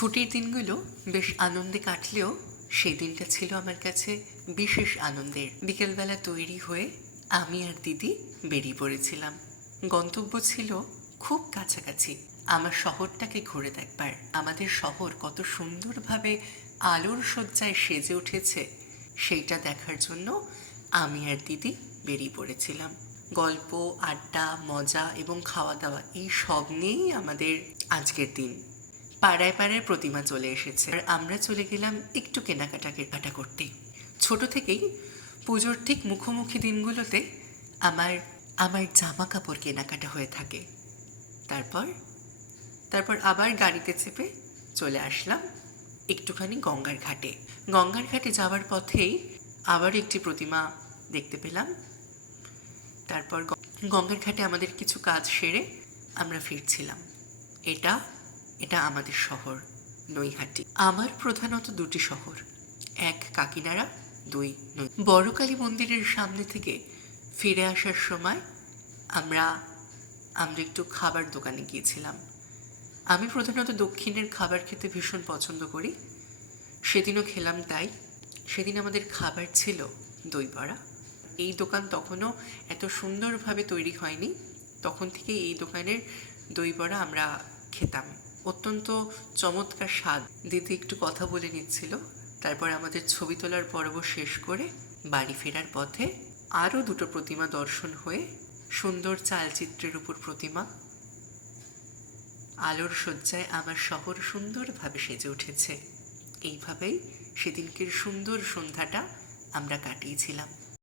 ছুটির দিনগুলো বেশ আনন্দে কাটলেও সেই দিনটা ছিল আমার কাছে বিশেষ আনন্দের। বিকেলবেলা তৈরি হয়ে আমি আর দিদি বেরিয়ে পড়েছিলাম। গন্তব্য ছিল খুব কাছাকাছি, আমার শহরটাকে ঘুরে দেখবার। আমাদের শহর কত সুন্দরভাবে আলোর সজ্জায় সেজে উঠেছে সেইটা দেখার জন্য আমি আর দিদি বেরিয়ে পড়েছিলাম। গল্প, আড্ডা, মজা এবং খাওয়া দাওয়া এই সব নিয়েই আমাদের আজকের দিন। পাড়ায় পাড়ায় প্রতিমা চলে এসেছে আর আমরা চলে গেলাম একটু কেনাকাটা করতে। ছোট থেকেই পুজোর ঠিক মুখোমুখি দিনগুলোতে আমার আমার জামা কাপড় কেনাকাটা হয়ে থাকে। তারপর তারপর আবার গাড়িতে চেপে চলে আসলাম একটুখানি গঙ্গার ঘাটে। গঙ্গার ঘাটে যাওয়ার পথেই আবার একটি প্রতিমা দেখতে পেলাম। তারপর গঙ্গার ঘাটে আমাদের কিছু কাজ সেরে আমরা ফিরছিলাম। এটা এটা আমাদের শহর নৈহাটি। আমার প্রধানত দুটি শহর, এক কাকিনাড়া, দুই নৈ। বড় কালী মন্দিরের সামনে থেকে ফিরে আসার সময় আমরা আমরা একটু খাবার দোকানে গিয়েছিলাম। আমি প্রধানত দক্ষিণের খাবার খেতে ভীষণ পছন্দ করি, সেদিনও খেলাম। তাই সেদিন আমাদের খাবার ছিল দই বড়া। এই দোকান তখনও এত সুন্দরভাবে তৈরি হয়নি, তখন থেকে এই দোকানের দই বড়া আমরা খেতাম। অত্যন্ত চমৎকার স্বাদ। দিদি একটু কথা বলে নিচ্ছিল। তারপর আমাদের ছবি তোলার পর্ব শেষ করে বাড়ি ফেরার পথে আরও দুটো প্রতিমা দর্শন হয়ে, সুন্দর চালচিত্রের উপর প্রতিমা, আলোর সজ্জায় আমার শহর সুন্দরভাবে সেজে উঠেছে। এইভাবেই সেদিনকের সুন্দর সন্ধ্যাটা আমরা কাটিয়েছিলাম।